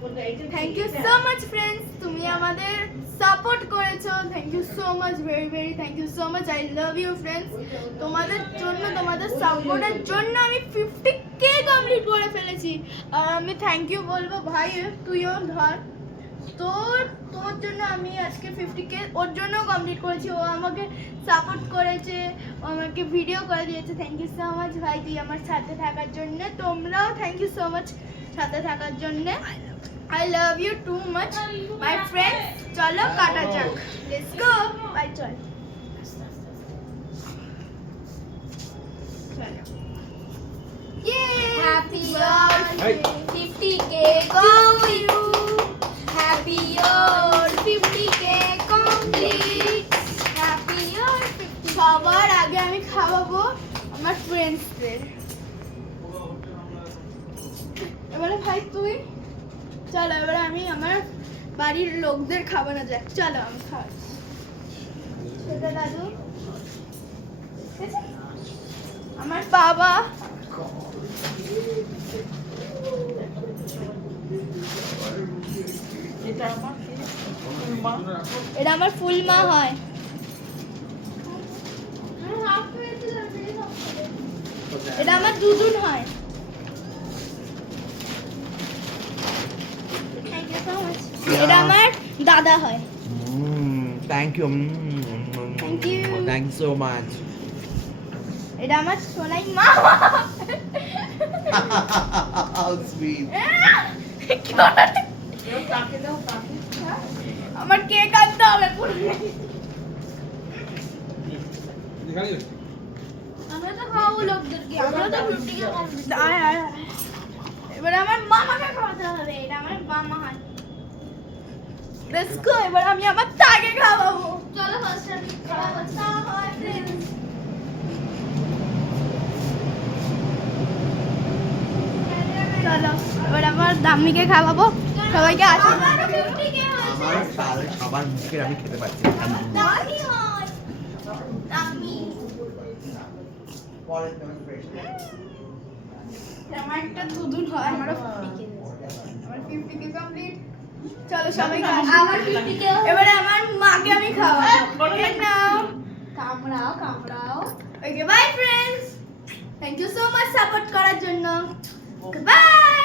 Thank you so much friends, তুমি আমাদের support করেছো। Thank you so much, very very thank you so much. I love you friends. তোমাদের জন্য, তোমাদের সাপোর্টের জন্য আমি 50K কমপ্লিট করে ফেলেছি। আর আমি থ্যাংক ইউ বলবো ভাই, তুইও ধর, তোর জন্য আমি আজকে 50K ওর জন্য কমপ্লিট করেছি। ও আমাকে সাপোর্ট করেছে, ও আমাকে ভিডিও করে দিয়েছে। থ্যাংক ইউ সো মাচ ভাই, তুই আমার সাথে থাকার জন্য। তোমরাও থ্যাংক ইউ সো মাচ সাথে থাকার জন্য। I love you too much my friends. চলো কাটা যাক, লেটস গো, বাই। চল Happy your 50K go you. Happy your 50K complete. Happy your 50K. সবার আগে আমি খাওয়াবো আমার ফ্রেন্ডসদের। এবারে ভাই তুই চলো, এবারে আমি আমার বাড়ির লোকদের খাওয়ানো যাক। চলো আমি খাওয়াচ্ছি। সেটা দাদু, ঠিক আছে? আমার বাবা, এটা আমার ফুল মা হয়। এটা আমার দুদুন হয়। এটা আমার দাদা হয়। Thank you. Thank you. Thank you so much. এটা আমার সোনাই মা। How sweet. আমার কেক আনতে হবে পুরো। আমরা তো খাওয়াবো লোকদেরকে, আমরা তো 50K কমপ্লিট। এবারে আমার মামাকে খাওয়াতে হবে। এটা আমার মামা হয়। লেটস গো, এবার আমি আমার তাকে খাওয়াবো। চলো ফার্স্ট আমি খাওয়াবো। তা হয় ফ্রেন্ডস। চলো এবার আমার দামিকে খাওয়াবো। সবাইকে আশীর্বাদ। আমার সবার মুখে আমি খেতে পাচ্ছি। দামি হয়, দামি। আমার একটা দুদুন হয়। আমারও 50K। আমার 50K কমপ্লিট। চলো সবাইকে আমার 50K। এবারে আমার মাকে আমি খাওয়াবো। এই নাও, কামড়াও কামড়াও। Okay bye friends, thank you so much support করার জন্য। বাই।